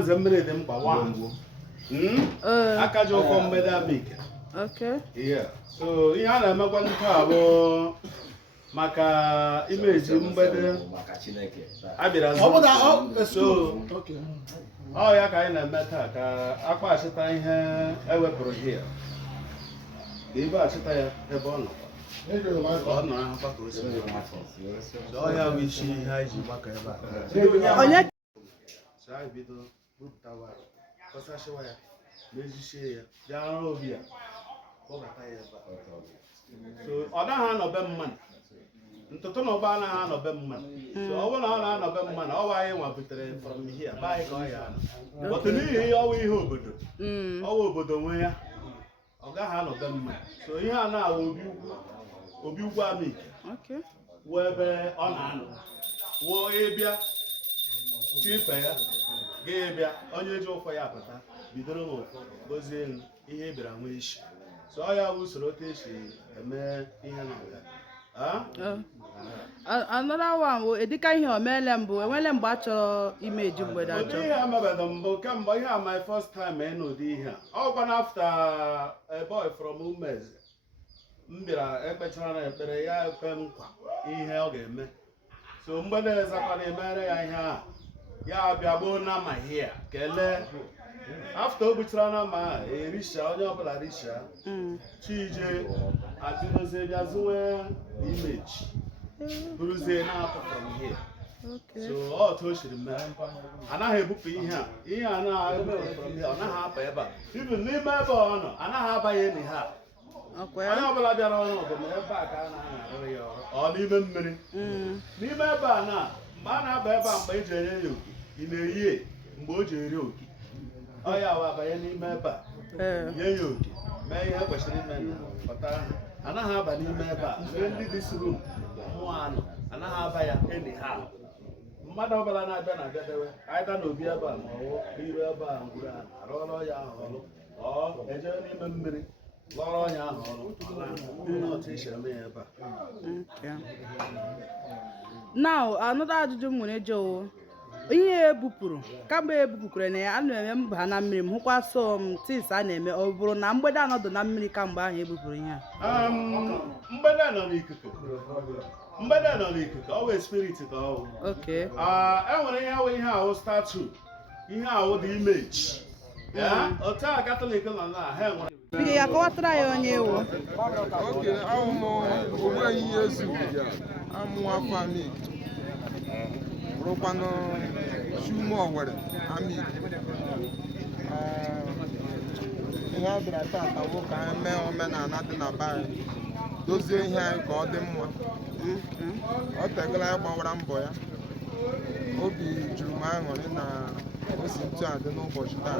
nze mmiri dị mkpa wangu. Aka ji ụfọ mgbede amike. Okay. Yeah. So ihe a na-emekwa ndị taa bụ maka imeji mgbede abịara so ọ ya ka anyị na-eme taa ka akpaghachita ihe ewepụrụ here. Ebe achịta ya ebe ọ nọ. Ọ nọ ahụkwa ka o si ọ ya bụ isi ihe anyị ji gbakọ ebe a. Onye So anyị bido bupụtawa kọsashiwa ya mezichie ya bịa ọrụ obi ya kpọbata ya ebe a. So ọ naghị anọbe mmanụ ntụtụ na ụba anaghị anọbe mmanụ. So ọ bụrụ na ọ na-anọbe mmanụ ọ bụ anyị nwa butere from here be anyị ka ọ ya anọ bọtụ n'ihi ọwụ ihe obodo ọwụ obodo nwe ya ọ gaghị anọbe mmanụ. So ihe a na-awụ obi ugwu amike wụ ebe ọ na-anọ wụọ ịbịa tipe ya ga-ebịa onye ji ụfọ ya apụta bidoro n'ụfọ gozie elu ihe bịara nwee isi. So ọ ya bụ usoro otu esi eme ihe na another one bụ edika ihe omele mbụ enwele mgbe a chọrọ imeji mgbede achọ. Ụdị ihe a mebedo mbụ kemgbe ihe a my first time n'ụdị ihe a ọ gwana after a boy from Umeze m bịara ekpechara na ekpere ya ekpe nkwa ihe ọ ga-eme. So mgbede ezakwana emere ya ihe a ya bịa gboo na ma hia kelee after o gbuchara na ma erisha onye ọbụla risha chije adịdozie bịa zụwe imeji buruzie na-apụ from here. So ọ otu o siri mee anaghị ebupụ ihe a na-ebupụ from here ọ naghị apụ ebe a even n'ime ebe ọ nọ anaghị abanye eni ha onye ọbụla bịara ọrụ bụ na ebe a ka a na-arụ ya ọ n'ime mmiri n'ime ebe a na mgbe a na-aba ebe a mgbe eji enye ya oke ị na-eyi mgbe o ji eri oke ọ ya wa abanye n'ime ebe a nye ya oke mee ihe kwesịrị ime na pụta anaghị aba n'ime ebe a ebe ndị dị suru mmụọ anọ anaghị aba ya eni ha mmadụ ọbụla na-abịa na-abịadewe aịda na obi ebe a ma ọwụ iru ebe a ngwuru a arụọla ya ahụ ọrụ ọ ejere n'ime mmiri lọrọ ọnya ahụ ọrụ otu esi eme ya ebe a. Now another ajụjụ m nwere ejewo ihe ebupụrụ kamgbe ebupụkwara na ya a na-eme mba na mmiri m hụkwa so m tis a na-eme ọ bụrụ na mgbede anọdụ na mmiri kamgbe ahụ ebupụrụ ihe a. Mgbede nọ n'ikuku ọ wee spirit ka ọ wụ. Okay. Enwere ihe awụ ihe ahụ statue ihe ahụ dị imeji otu a Katọlik nọ na ha enwere Biko ya kọwatara ya onye ewu. Oge ahụ m onwe ihe ezughị ya amụwa famik rụkwanụ Chumu Owere amik ihe a bịara tata bụ ka anyị mee omenala dị na be anyị dozie ihe anyị ka ọ dị mma. Ọ tegala anyị gbawara mbọ ya obi juru m aṅụrị na osi ntu a dị n'ụbọchị taa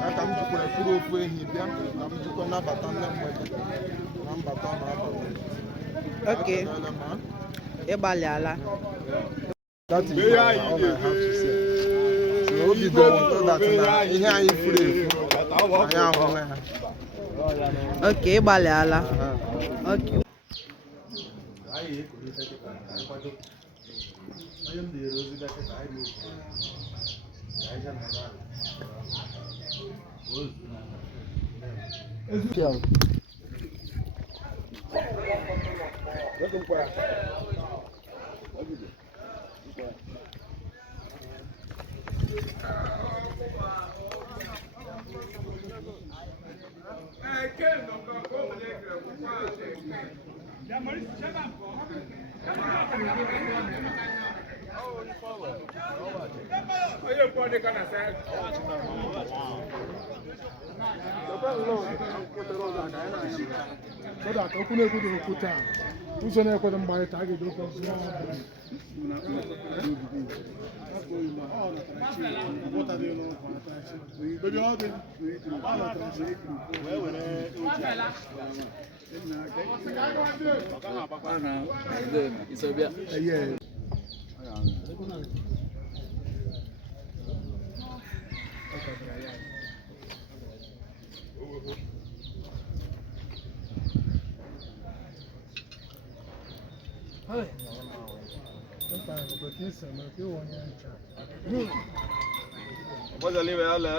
ya ka m jikwara ekpuru ofu ehi bịa ka m jikwa nabata nne mgbede na mbata na abata. Okay. Ịgbalịala. That is all I have to say. So obi dị ụtọ that na ihe anyị furu efu anyị ahụla ha. Okay, ịgbalịala. Okay. anyị ekolite dịka anyị kwado onye m dịrị ozi dịka anyị so that okwu na-ekwu okwu taa ụzọ na-ekwere mgbarịta a ga-edokwa Wazaliwe yale.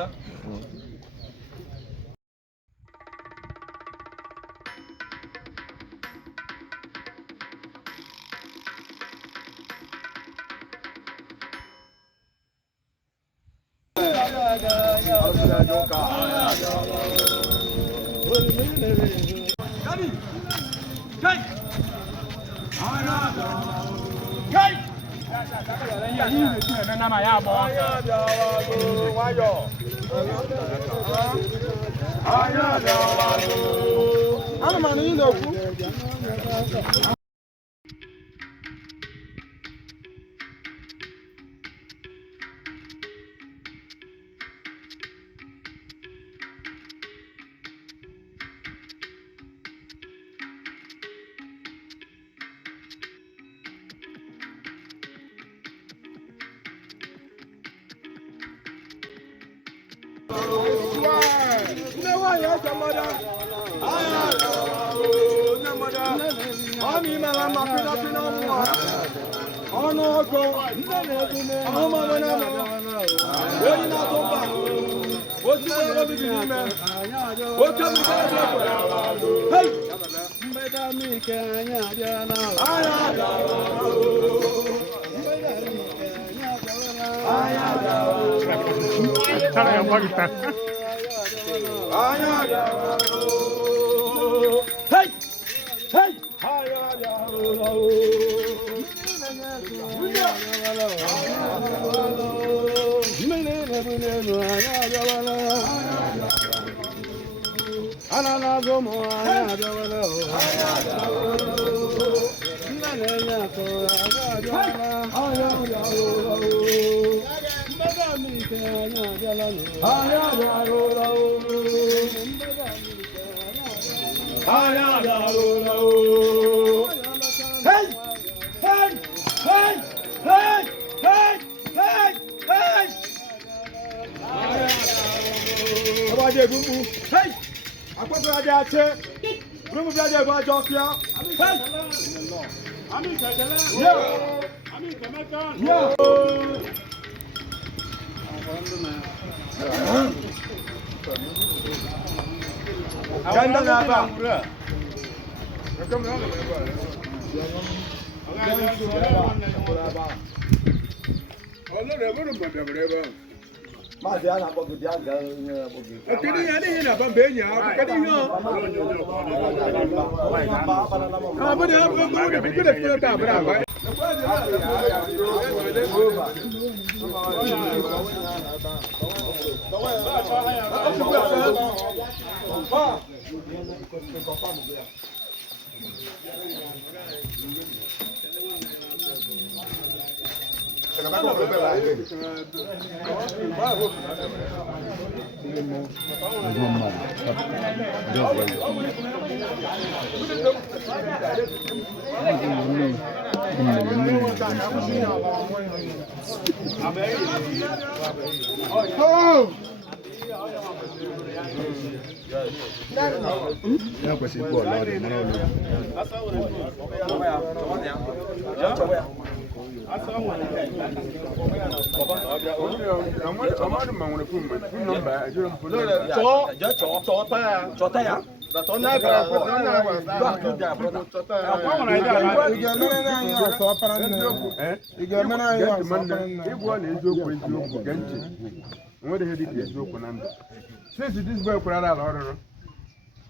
Since this boy put out a order,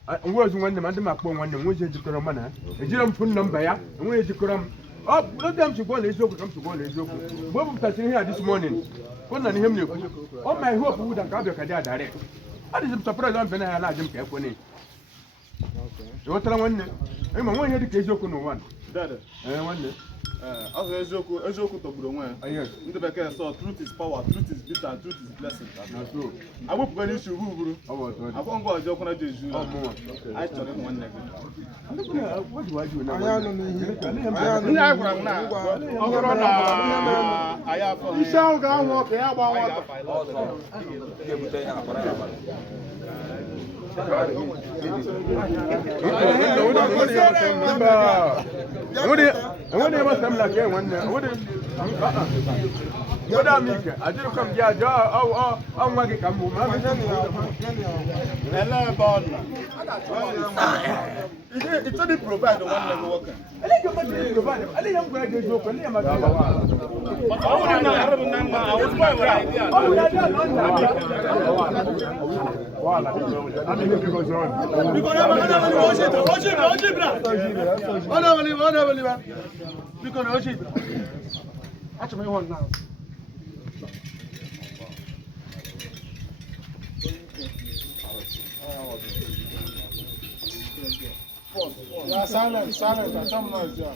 I was one the man makpo one the which is to mana. A jiram phone number ya, and when you come up, let them to go and joke come to go and joke. Bob touching here this morning. Couldn't on him. Oh, my hope would have got your cadet direct. I didn't surprise on when I allowed him carefully. What I want, I'm one here to case joke on one. Dada, I wonder. eziokwu tọgburu onwe ya. Ndị bekee sọ truth is power, truth is bitter, truth is blessing. Agbụpụgo n'isi ugwu ugwu. Afọ ngwa ọjọọ kwara ji eju. Anyị chọrọ ịmụ nwanne gị. Ihe anyị gwara m na ọ bụrụ na anyị afọ isi ahụ ga-anwụ ọka ya gba nwata. I wouldn't ever like one. Madam Mika, I didn't come here. Oh, my God, come on. It's only provide one level worker. I think I'm going to provide. I think I'm going to do for them. But I want Silent. Some noise, yeah.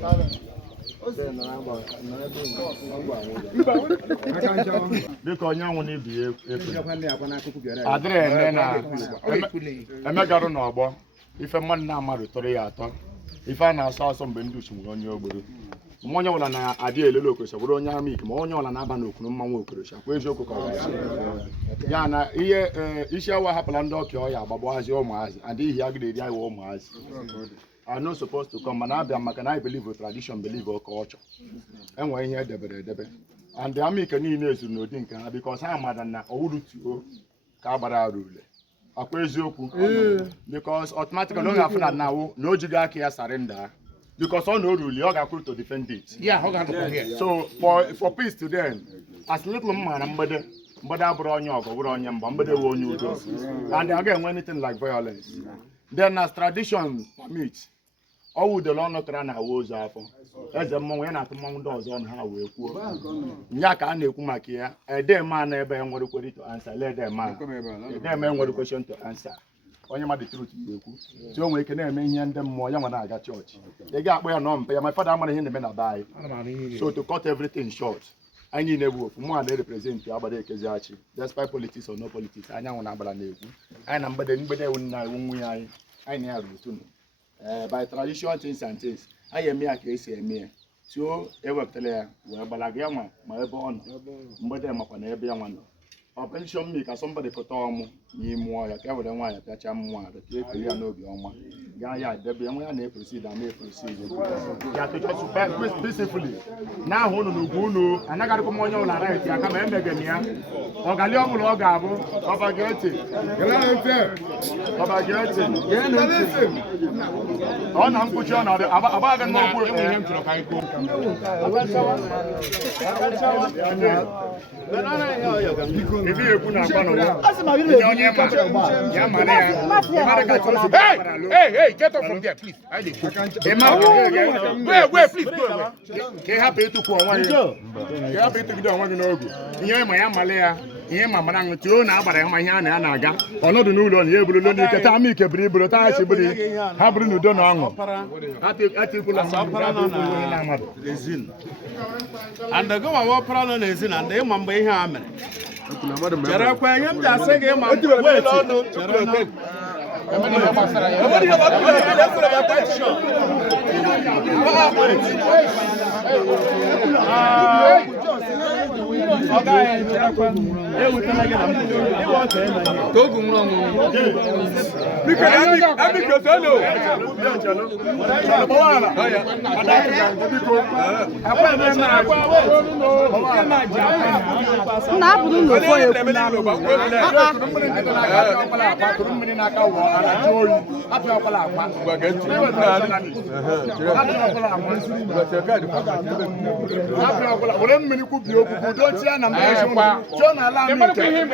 Silent. Biko onyanwụ n'ibi adịrị ene na emegarụ n'ọgbọ ife mmadụ na-amadụ tọrọ ya atọ ife a na-asọ asọ mgbe ndị uchu nwere onye ogboro ma onye ọbụla na-adị elele okorocha bụrụ onye amik ma onye ọbụla na-aba n'okunu mmanwụ okorocha kwa eziokwu ka ọ ya na ihe isi awa hapụla ndị ọka ọya agbagbazi ụmụazị adịghị ya gịrị eri ayiwa ụmụazị are not supposed to come, and I believe with tradition, believe or culture. And when here, debe. And the American is no think because I am madam Oulu to Kabara rule. Because automatically don't have that now, no Jigaki surrender. Because all no rule, you are to defend it. Yeah, so for peace to them, as little man, but I brought you and again, anything like violence. Then as tradition permits. All the long not run was up. As a moment at among those on how we poor. Yaka and Kumakia, a dead man never and what to answer. Let them man. Their man what question to answer. On your the truth, so we can name them more young than I got church. They got where none, my father money in the men are die. So to cut everything short. I need a wolf, more than represent Abade Kazachi. Despite politics or no politics, I know an Abala. I am but then when I never to by traditional things and things, I am here case here. So, ever tell her, well, Balagama, my born, but them upon every one. Pension me, because somebody put on me more, I can't than why I catch them one, the clear no be on one. Yeah, Debbie, and when they proceed, I may proceed. You have to just back peacefully. Now, who know, and I got to come on your right, I come and again here. Or Galion Logabo, of a guilty. Of a guilty. On, I'm put you on about the more work. If you put on hey, get up from there, please. Wait, please go away. Get happy to go on. Get happy to go on. Here, my Malaya. Here, my man, to own about my hand and Naga. Or not the new one, here, but only Katami, Cabri, but I see, have you done on? And the go of Opera is in, and they want by Hammer. John allow me to him.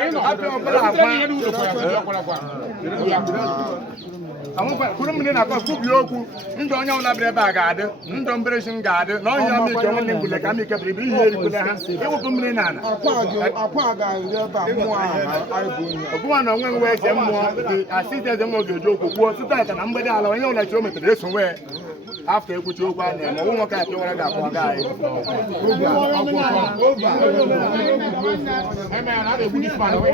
Kurumini na kwa kubioku ndo onya una breba gade ndo mbreshing gade no nya mi ke woni ngule ka mi ke bribi heri kule ha ewu kumini nana akwa ga reba mu ogwa na nwe we je mu assistant dem ogejo okuku sita na mgbede ala onye una kilometer eso we after ekuchi okwa na mo wo ka ke wora ga kwa ga ai man I dey finish man we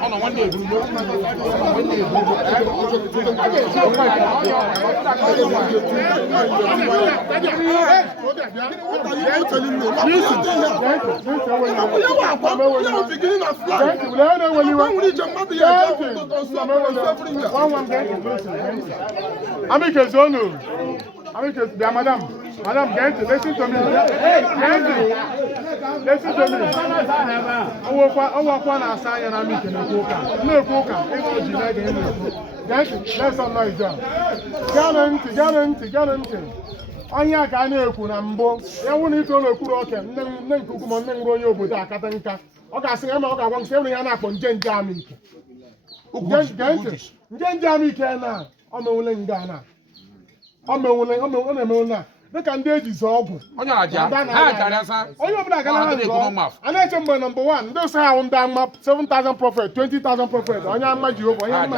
on one day I'm Amike, bịa madam. Madam, get it. Listen to me. Listen to me. Ọwọ́kwa na-asa anya na Amike na-ekwu ụka. Na-ekwu ụka. Ịkọ ji na-ege na-ekwu. Get it. Let's all know it down. Gana ntị. Onye a ka a na-ekwu na mbụ ya nwụ na ito n'okpuru oke nne nke ukwu ma nne ngrụ onye obodo akata nka ọ ga-asị ya ma ọ ga-agwa nsị enwere ya na-akpọ nje Amike nje Amike na ọ menwule nga na ọ na-emenwu na dịka ndị ejizi ọgwụ onye ọbụla gara ha ngọ a na-eche mgbe nọmba 1 ndị ụsa ahụ ndị ama 7,000 prophet 20,000 prophet onye ama Jehova onye ama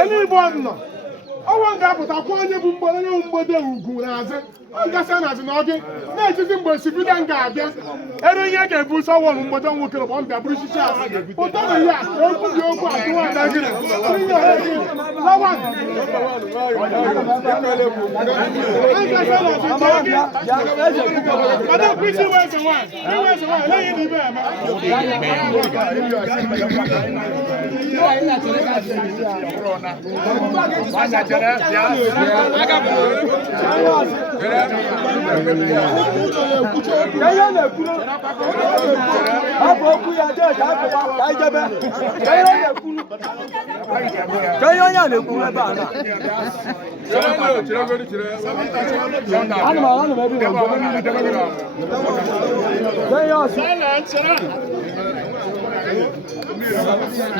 onye Igbo nọ ọnwa ga-apụta kwa onye bụ mgbede ugwu n'azị ngasị n'azị na ọgị na-ejizi mgbe sivilian ga-abịa ere ihe ga-ebu ụsọ ọwọrụ mgbede nwoke bụ mbịa bụrụ chichi azụ ụtọ na ihe a okwu dị okwu atụwa ada gị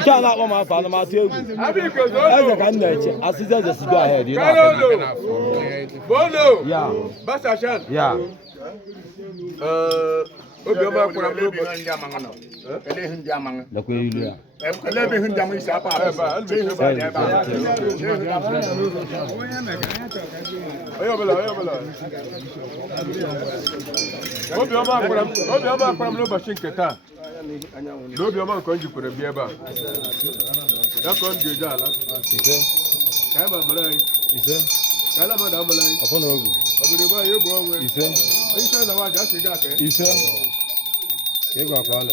Can't not want my father, my two. I see that's go ahead. You know, Bono. yeah, Basashan. yeah. Obioma kwara m Elebi n'ụbọchị. ndị amanga nọ. Ele ndị amanga. The queen, yeah. Elebi ndị amanga isi apa. Onye ọbụla. Obioma kwara m n'ụbọchị nke taa. Na obiọma nke o jikwere bịa ebe a. Ya ka ọ ga-eji ala. Ka anyị ma mara anyị. Ka anyị na-amada amala anyị. Obodo ebe anyị egwu onwe. Onye isi na waja asị gị aka ya.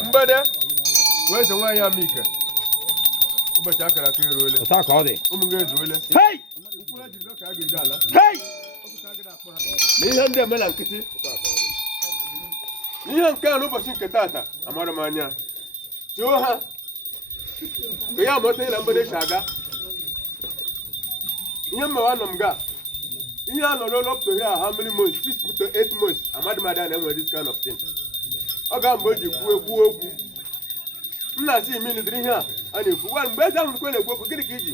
Mgbede wee ze nwaanyị Amike. Ụbọchị akara aka eruole. Ụmụ gị ezuole. Ụkwụ ha jiri ka a ga-eji ala. Na ihe ndị emela nkịtị. Ihe nke a n'ụbọchị nke taata amara m anya. Tụọ ha. Ka ya amụta na mgbede si aga. Ihe mmewa nọ m ga. Ihe a nọrọ up to here how many months? 6 to 8 months. Amadumada na-enwe this kind of thing. Ọ ga mgbe o ji kwuo okwu. M na-asị imi nụdịrị ihe a na-ekwu. Gwa mgbe eze ahụ nkwe na-ekwu okwu gịnị ka iji?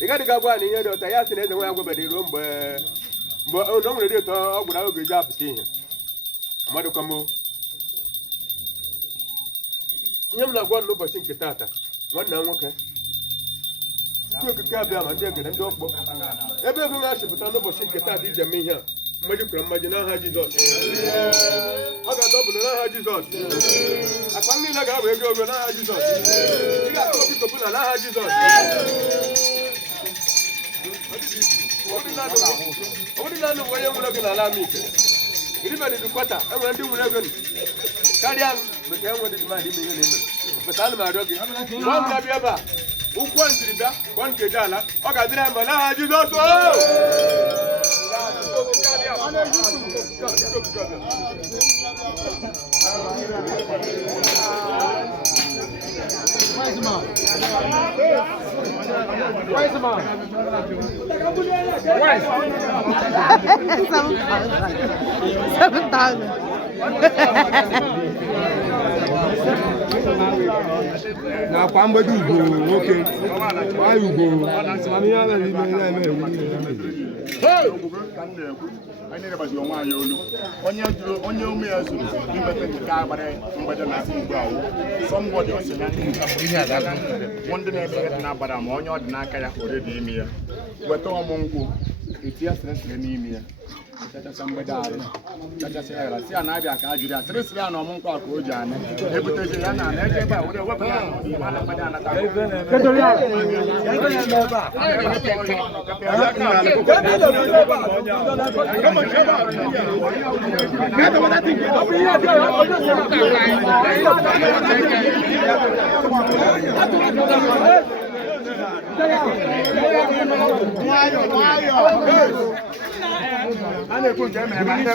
Ị gadịghị agwa na ihe dị ọta ya sị na eze nwa ya gwabadị ruo mgbe o nwere dị ụtọ ọ gwara oge ji apụta ihe. Amadụkwa m ihe m na-agwa n'ụbọchị nke taata nwanne m nwoke Chukwu okike abịa ma ndị egede ndị ọkpọ ebe ego ga-achịpụta n'ụbọchị nke taata iji eme ihe a mmaji kwere mmaji n'aha Jizọs ọ ga-adọbụrụ n'aha Jizọs akpa niile ga-abụ ego ogo n'aha Jizọs ị ga-akụ obi kopu na n'aha Jizọs ọ bụrụ na anụ onye nwere ego n'ala Amike iribedị kwata enwere ndị nwere ego karịa maka enwe dị mmadụ ime ihe na-eme pụta ana m arịọ gị mgbe ọ bịa ebe a ụkwụ njirida kwa nkeji ala ọ ga-adịrị ya mma n'aha Jizọs Nakwa mgbede Ugo nwoke nwanyị Ugo amamihe anaghị ime na-eme onye ume ya zuru imete nke agbara mgbede na mgbe awụ sọmbọdị ọsị ya ndị na-ebe ihe na-agbara ma onye ọ dị n'aka ya oredi ime ya weta ọmụ nkwụ eti ya sịrịsịrị n'ime ya kachasị mgbede arụ kachasị ya gara si ya na-abịa ka a jiri ya sịrịsịrị ya na ọmụ nkwụ a ka o ji anya ebutezi ya na eje ebe a were wepụ ya na mgbede anata na-ekwu nke emere ma ndị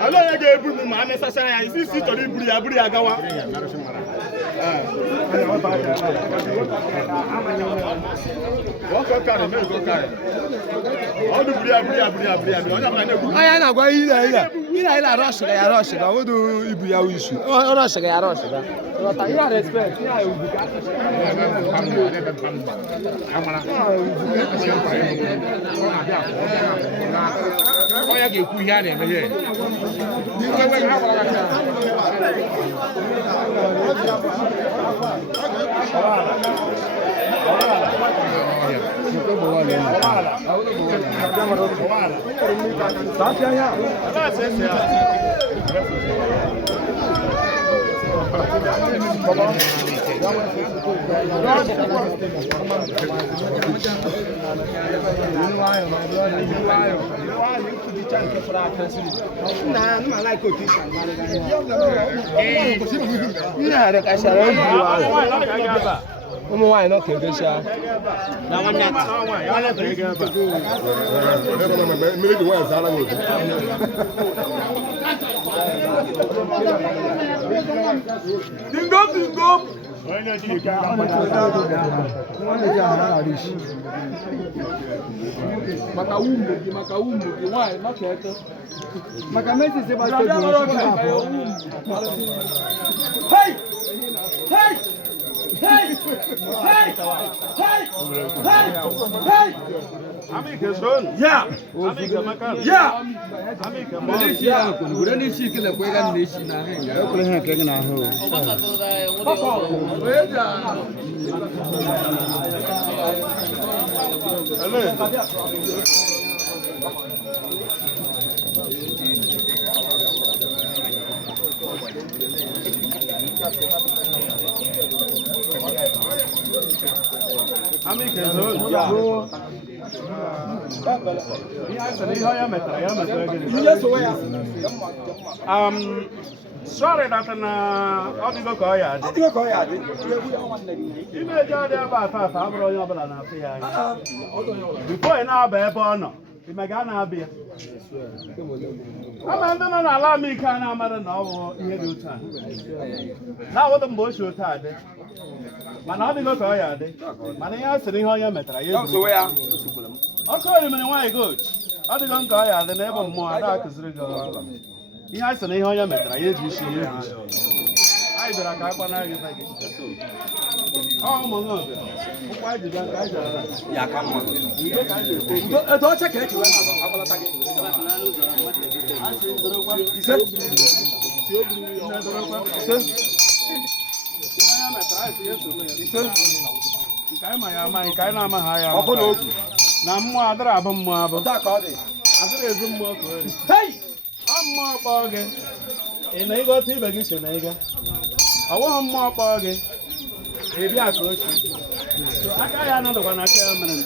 Alo ya ga-ebu m ma amesasa ya isi chọrọ iburu ya gawa. Anya na-agwa ihe anyị na-arọshịga ya arọshịga odu ibu ya isu ọrọshịga ya arọshịga ọta ihe respect ihe anyị ugwu onye ga-ekwu ihe a na-eme ya ụmụ nwaanyị nọ ka egosia maka ụmụ gị nwaanyị nọ ka eto maka mesi Amiga son. ya Amiga makan. ya Amiga Malaysia kuno ni shi kile kwega ni shi na he ya kule he kega na ho Amiga son. Ya. Sorry that na audio ko ya di. Audio ko ya di. Ime ja de ba ta ta bro yo bla na fi ya. Before na ba ebe ono. Ime ga na abia. Ama ndị nọ n'ala Amerika na-amara na ọ bụ ihe dị otu a. Na-awụdụ mgbe o si otu a dị. Mana ọ dịgo ka ọ ya dị. Mana ihe a sịrị ihe onye metara ya ebu. Ọkụ orimiri nwaanyị goch. Ọ dịgo ka ọ ya dị n'ebe mmụọ ada akụziri gị ọrụ. Ihe a sịrị ihe onye metara ya eji isi ya eji isi. Anyị bịara ka akpa na gị gị. Ọ ụmụ nwa ọbịa. Ụkwụ anyị ji bịa ka anyị jara. Ya ka mma. Eto ọcha ka eji wee na-agbalata gị. Ise. Nke anyị ma ya ama nke anyị na-ama ha ya na mmụọ adịrị abụ mmụọ abụ adịrị ezu mmụọ ka ori ọ mmụọ kpọọ gị ị na ịghọta ibe gị so na ịga ọwụghị mmụọ kpọọ gị ịbịa ka ochi aka ya anọdụkwa na aka ya mere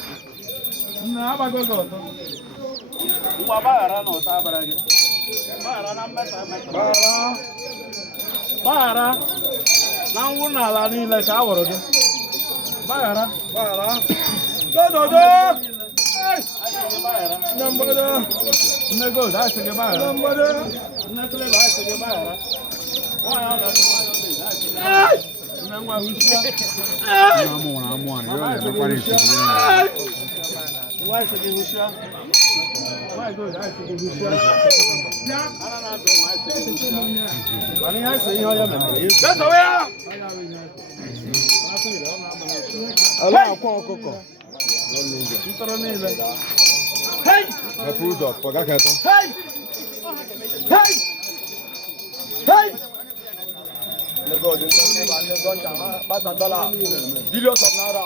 nna agbago gị ụtọ ngwa gbaghara na ụtọ abara gị gbaghara na mmetọ gbaghara na nwụrụ n'ala niile ka a wụrụ gị gbaghara dododo nne mgbado nne gold asị gị gbaghara nne kleba asị gị gbaghara nwaanyị ọdọdụ nne nwa hụchia nwa asị gị hụchia nwaanyị gold asị gị hụchia na-azụ ma anyị sị gị mana ihe anyị sị ihe ọya mere ala akwa ọkụkọ ntọrọ niile mepe ụzọ pọga ka eto Lagos billions of naira.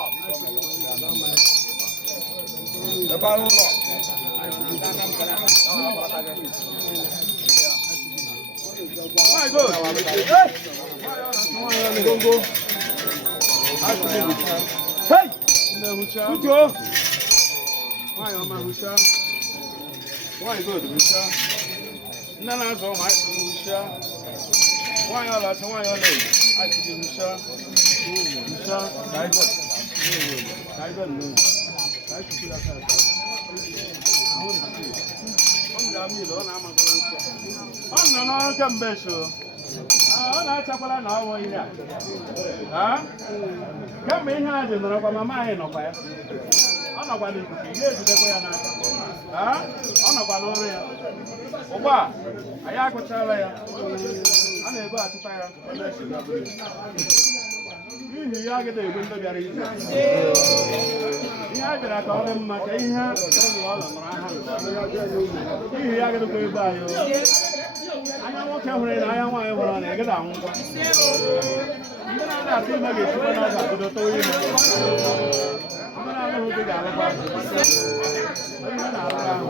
Why all that? Why all that? I see the Musha, I got no. I see that. I'm not come back. I'm not a now. Huh? Come in here, and I'm my mind. I'm not going to be here to huh? I'm not going to Oba, I have to tell you. A na-ebe achịta ya n'ihi ya agịda egwe ndị bịara ije ihe a bịara ka ọ dị mma ka ihe ụlọ nọrọ aha n'ihi ya agịdịkwa ebe anyị anya nwoke hụrụ na anya nwaanyị hụrụ na egede anwụkwa ndị na-adị atụ ime ga-esikwa n'ọzọ bido towa ime ndị na-alụghị dị ga-alụkwa ihe na-alụ ahụ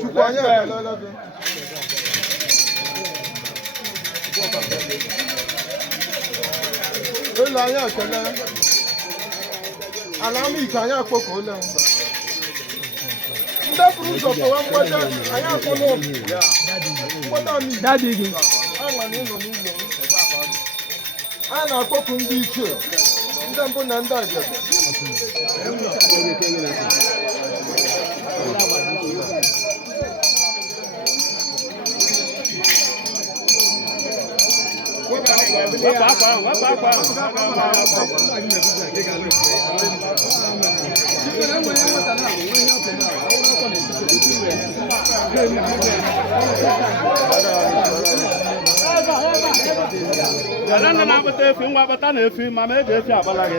Chukwu anyị ekelele gị. Elu anyị ekele. Ala amike anyị akpọkọọla. Ndị pụrụ ụzọ pụwa mgbede anyị akpọla obi. Mgbede amike. Daddy gị. Anwa na ịnọ n'ụlọ. A na-akpọkụ ndị ichie. Ndị mbụ na ndị ajadu. Galana na bata efi nwa bata na efi ma me efi abala gị.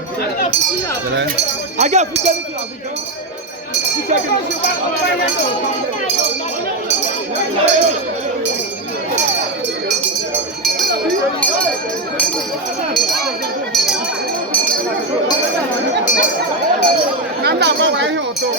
Aga fuka ni Africa. Fuka gị. Nanda agbawa ihe ụtọ.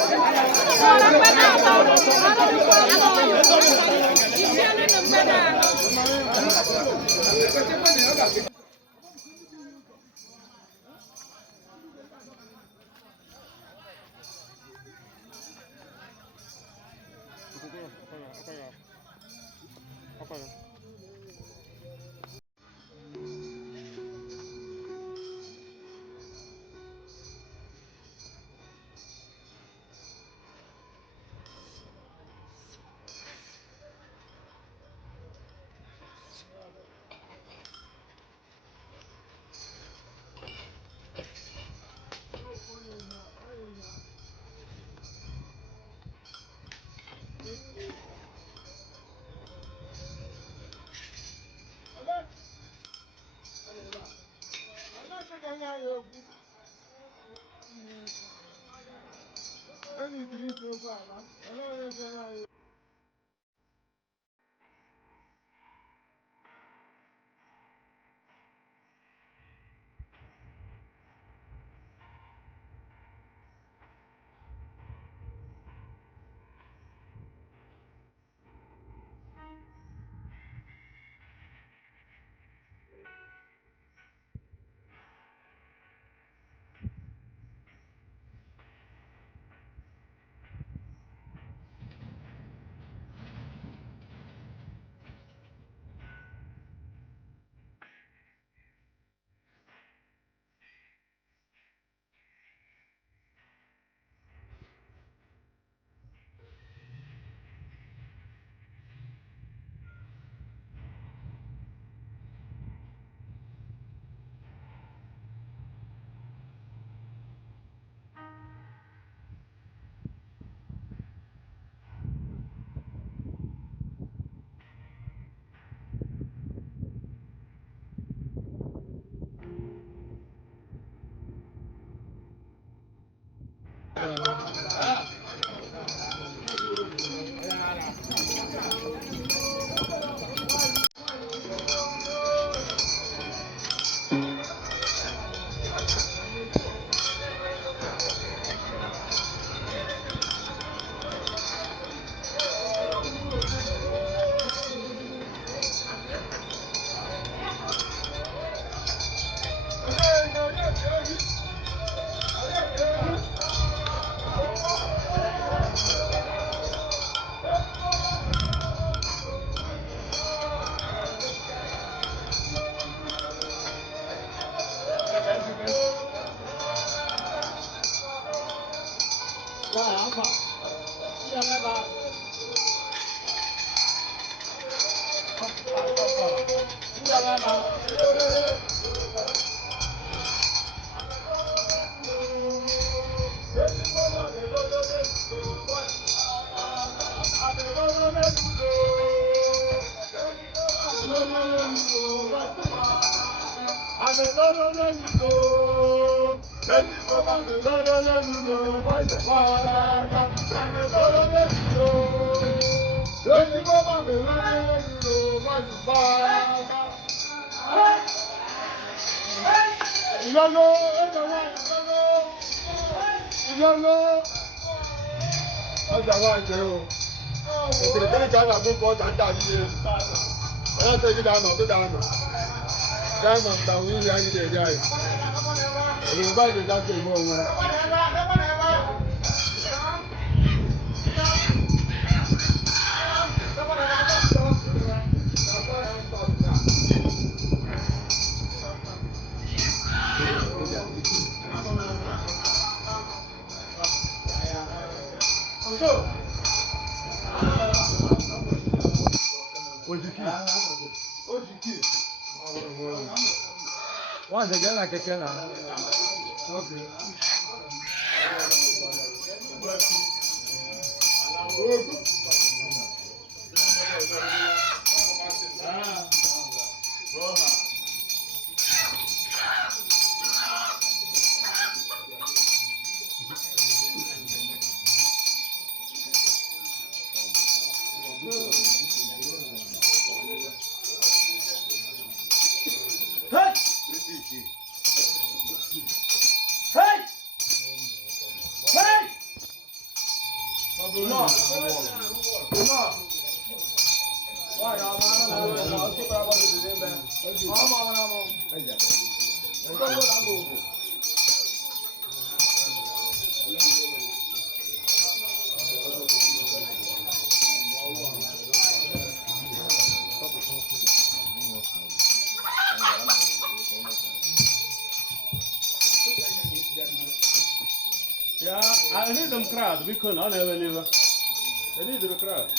Yeah, I need them crowd. We couldn't. I never knew. I need the crowd.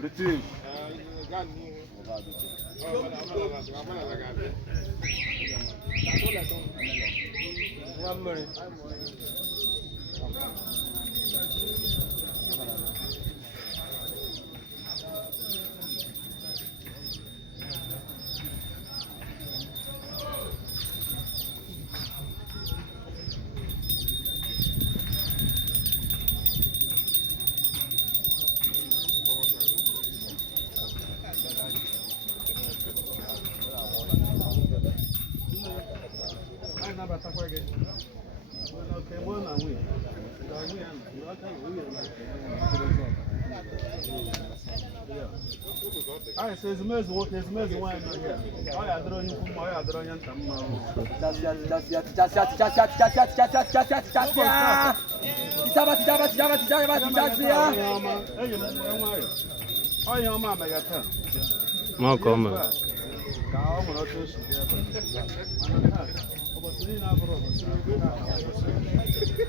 British. I say, "There's one here. I are drawing from my other young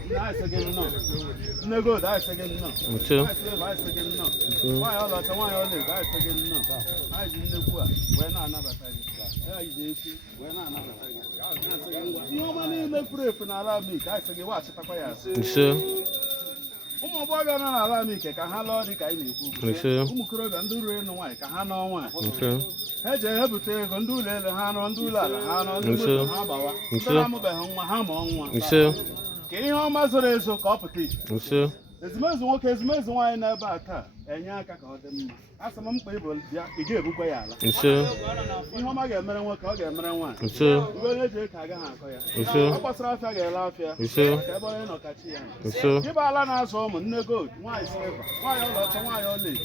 Nice again, no. No good, nice again, no. Nice again, no. Why all that? Why all that? Nice again, no. I didn't know. We're not another time. ije echi wee na-anabata gị na-asị gị ngwa ihe ọma niile furu efu n'ala amik anyị sị gị weghachitakwa ya asị ụmụ agbọghọbịa nọ n'ala amike ka ha lụọ dị ka anyị na-ekwu ụmụ okorobịa ndị ruru ịnụ nwaanyị ka ha nụọ nwaanyị ha eji ebute ego ndị ụlọ elu ha nụọ ndị ụlọ ala ha nụọ ndị moto ha gbawa ndị na-amụbeghị nwa ha mụọ nwa ka ihe ọma zoro ezo ka ọ pụta ihe ezumezu nwoke ezumezu nwaanyị n'ebe a taa enye aka ka ọ dị mma a sị m mkpa ịbụ bịa ị ga-ebukwa ya ala ihe ọma ga-emere nwoke ọ ga-emere nwaanyị mgbe onye ji eke agaghị akọ ya ọ gbasara afịa ga-ele afịa ka ebe onye nọkachi ya ịba ala na-azụ ụmụ nne gold nwaanyị silva nwaanyị ọlaọcha nwaanyị ọlaedo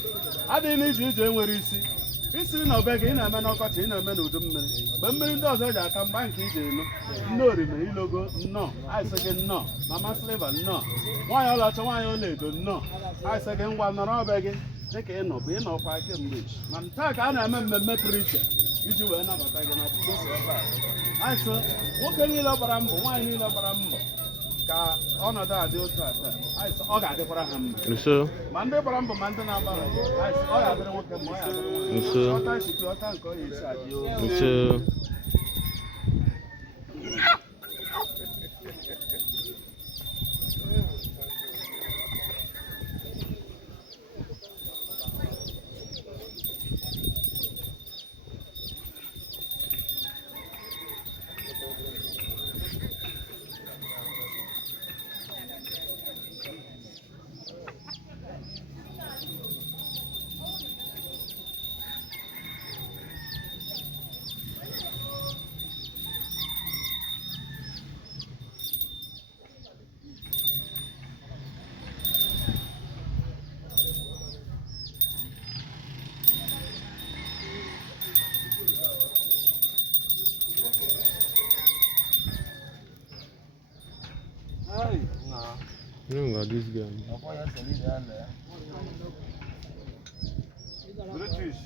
adịghị na iji ije nwere isi na obe gị ị na-eme n'ọkọchị ị na-eme n'udu mmiri mgbe mmiri ndị ọzọ eji aka mgba nke iji elu nne orime ilogo nnọọ aịsị gị nnọọ mama silva nnọọ nwaanyị ọlaọcha nwaanyị ọlaedo nnọọ aịsị gị ngwa nọrọ ọbe gị dịka ịnọ bụ ịnọkwa kemgbe ma taa ka a na-eme mmemme pụrụ iche iji wee nabata gị na ọtụtụ si ebe a aịsị nwoke niile gbara mbọ nwaanyị niile gbara mbọ ka ọnọdụ adị otu a taa ọ ga-adịkwara ha mma ma ndị gbara mbọ ma ndị na-agba mbọ ọ ga-adịrị nwoke ma ọ ga-adịrị nwaanyị ọta nchikwa ọta nke ọ ga-esi adị this guy. British.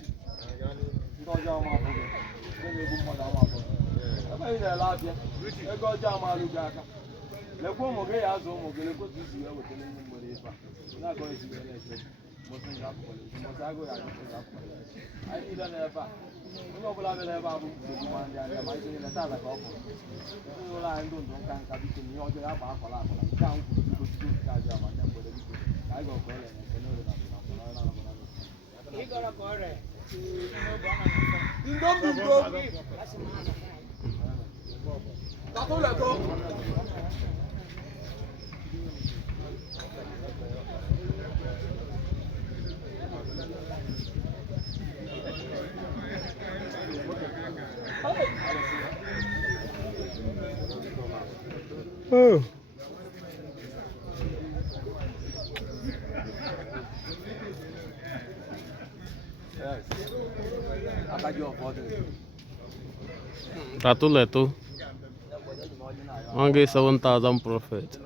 Oh. Ratu Leto. Only 7,000 profit.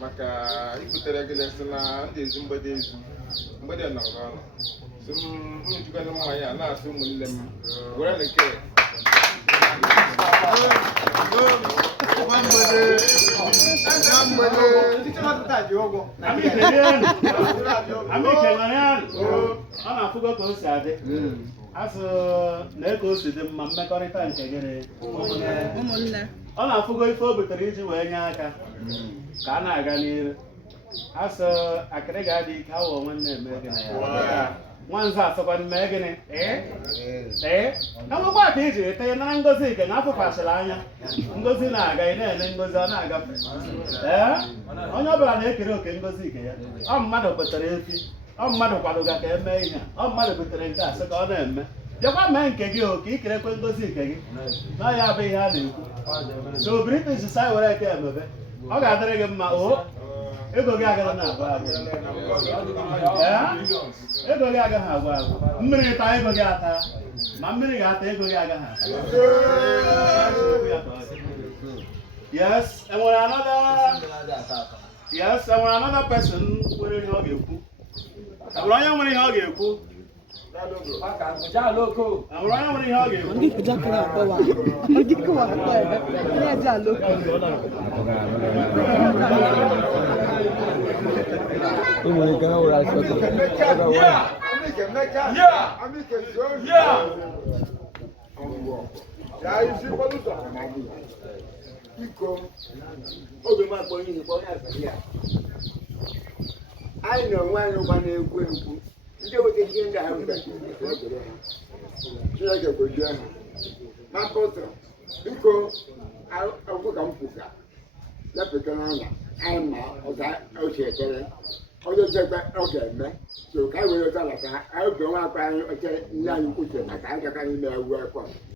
maka ibutere gị lesị na ndị ezi mgbede ezu mgbede nọ n'ọnụ si m jikwana mmanya na-asị ụmụnne m were nke ọ na-afụgo ka o si adị asụ na ka o si dị mma mmekọrịta nke gịnị ụmụnne ọ na-afụgo ife o butere iji wee nye aka ka a na-aga n'iru asụ akịrị ga-adị ike awọ nwanne eme gị na ya nwanze asọkwa mee gịnị enwekwa ka iji ete nara ngozi ike na afụfachiri anya ngozi na-aga ị na-ene ngozi ọ na-agafe onye ọbụla na-ekere oke ngozi ike ya ọ mmadụ kwetere efi ọ mmadụ kwadoga ka emee ihe ọ mmadụ butere nke a sị ka ọ na-eme bịakwa mee nke gị o ka ikerekwe ngozi nke gị na ya bụ ihe a na-ekwu so British sa were eke emebe ọ ga-adịrị gị mma o ego gị agaghị na-agwa agwa ego gị agaghị agwa agwa mmiri taa ego gị ata ma mmiri ga-ata ego gị agaghị ata yes enwere another person nwere ihe ọ ga-ekwu enwere onye nwere ihe ọ ga-ekwu enwere onye nwere ihe ọ ga-ekwu anyị na onwe anyị ụgba na-ekwu ekwu ndị obodo ihe ndị ahụ Chineke gozie ha na mpụtara biko okwu ka m kwuga lepụta n'anya anyị ma ọga oche ekele onye ochekwe ọ ga-eme so ka anyị were ụta lata anyị oge nwa akpa anyị oche nne anyị kwuche maka anyị gaka anyị na-ewu ekwe